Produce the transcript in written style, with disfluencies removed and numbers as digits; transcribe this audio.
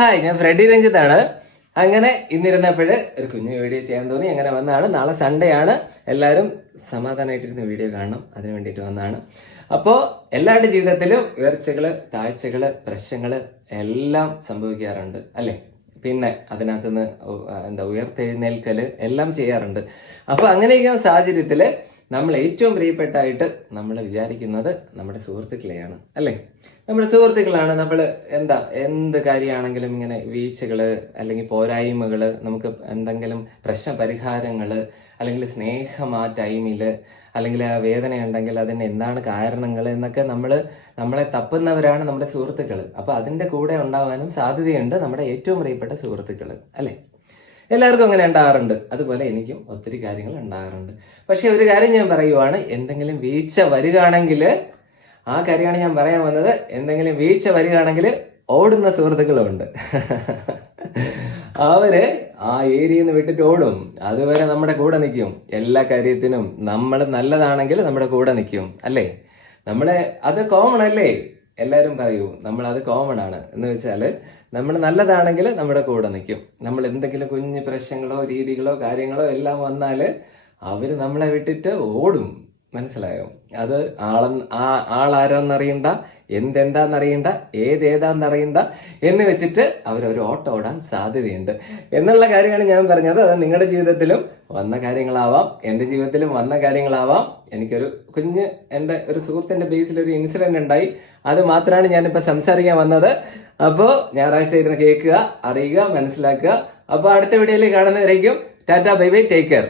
Hi, ഞാൻ Freddy രഞ്ജിത്താണ്. അങ്ങനെ ഇന്നിരുന്നപ്പോഴ് ഒരു കുഞ്ഞു വീഡിയോ ചെയ്യാൻ തോന്നി. അങ്ങനെ വന്നതാണ്. നാളെ സൺഡേ ആണ്. എല്ലാവരും സമാധാനമായിട്ടിരുന്ന വീഡിയോ കാണണം, അതിന് വേണ്ടിയിട്ട് വന്നതാണ്. അപ്പോൾ എല്ലാവരുടെ ജീവിതത്തിലും ഉയർച്ചകള്, താഴ്ചകള്, പ്രശ്നങ്ങള് എല്ലാം സംഭവിക്കാറുണ്ട് അല്ലേ? പിന്നെ അതിനകത്തുനിന്ന് ഉയർത്തെഴുന്നേൽക്കല് എല്ലാം ചെയ്യാറുണ്ട്. അപ്പൊ അങ്ങനെയൊക്കെ സാഹചര്യത്തില് നമ്മൾ ഏറ്റവും പ്രിയപ്പെട്ടായിട്ട് നമ്മൾ വിചാരിക്കുന്നത് നമ്മുടെ സുഹൃത്തുക്കളെയാണ് അല്ലേ? നമ്മുടെ സുഹൃത്തുക്കളാണ്. നമ്മൾ എന്ത് കാര്യമാണെങ്കിലും ഇങ്ങനെ വീഴ്ചകള് അല്ലെങ്കിൽ പോരായ്മകള്, നമുക്ക് എന്തെങ്കിലും പ്രശ്ന പരിഹാരങ്ങള്, അല്ലെങ്കിൽ സ്നേഹം ആ ടൈമില്, അല്ലെങ്കിൽ ആ വേദന ഉണ്ടെങ്കിൽ അതിന് എന്താണ് കാരണങ്ങൾ എന്നൊക്കെ നമ്മളെ തപ്പുന്നവരാണ് നമ്മുടെ സുഹൃത്തുക്കൾ. അപ്പൊ അതിന്റെ കൂടെ ഉണ്ടാവാനും സാധ്യതയുണ്ട് നമ്മുടെ ഏറ്റവും പ്രിയപ്പെട്ട സുഹൃത്തുക്കൾ അല്ലേ? എല്ലാവർക്കും അങ്ങനെ ഉണ്ടാകാറുണ്ട്. അതുപോലെ എനിക്കും ഒത്തിരി കാര്യങ്ങൾ ഉണ്ടാകാറുണ്ട്. പക്ഷെ ഒരു കാര്യം ഞാൻ പറയുവാണ്, എന്തെങ്കിലും വീഴ്ച വരികയാണെങ്കിൽ, ആ കാര്യമാണ് ഞാൻ പറയാൻ വന്നത്. എന്തെങ്കിലും വീഴ്ച വരികയാണെങ്കിൽ ഓടുന്ന സുഹൃത്തുക്കളുണ്ട്. അവര് ആ ഏരിയയിൽ നിന്ന് വിട്ടിട്ട് ഓടും. അതുവരെ നമ്മുടെ കൂടെ നിൽക്കും. എല്ലാ കാര്യത്തിനും നമ്മൾ നല്ലതാണെങ്കിൽ നമ്മുടെ കൂടെ നിൽക്കും അല്ലേ? അത് കോമൺ അല്ലേ? എല്ലാവരും പറയൂ, അത് കോമൺ ആണ്. എന്ന് വെച്ചാല് നമ്മൾ നല്ലതാണെങ്കിൽ നമ്മുടെ കൂടെ നിൽക്കും. നമ്മൾ എന്തെങ്കിലും കുഞ്ഞു പ്രശ്നങ്ങളോ രീതികളോ കാര്യങ്ങളോ എല്ലാം വന്നാല് അവര് നമ്മളെ വിട്ടിട്ട് ഓടും. മനസ്സിലായോ? അത് ആളാരോന്നറിയണ്ട, എന്തെന്താന്നറിയണ്ട, ഏതേതാന്നറിയണ്ട എന്ന് വെച്ചിട്ട് അവരൊരു ഓട്ടം ഓടാൻ സാധ്യതയുണ്ട് എന്നുള്ള കാര്യമാണ് ഞാൻ പറഞ്ഞത്. അത് നിങ്ങളുടെ ജീവിതത്തിലും വന്ന കാര്യങ്ങളാവാം, എൻ്റെ ജീവിതത്തിലും വന്ന കാര്യങ്ങളാവാം. എൻ്റെ ഒരു സുഹൃത്തിന്റെ ബേസിൽ ഒരു ഇൻസിഡന്റ് ഉണ്ടായി. അത് മാത്രമാണ് ഞാനിപ്പോ സംസാരിക്കാൻ വന്നത്. അപ്പോ ഞായറാഴ്ച ഇരുന്ന് കേൾക്കുക, അറിയുക, മനസ്സിലാക്കുക. അപ്പൊ അടുത്ത വീഡിയോയിൽ കാണുന്നവരേക്കും tata, bye bye, take care.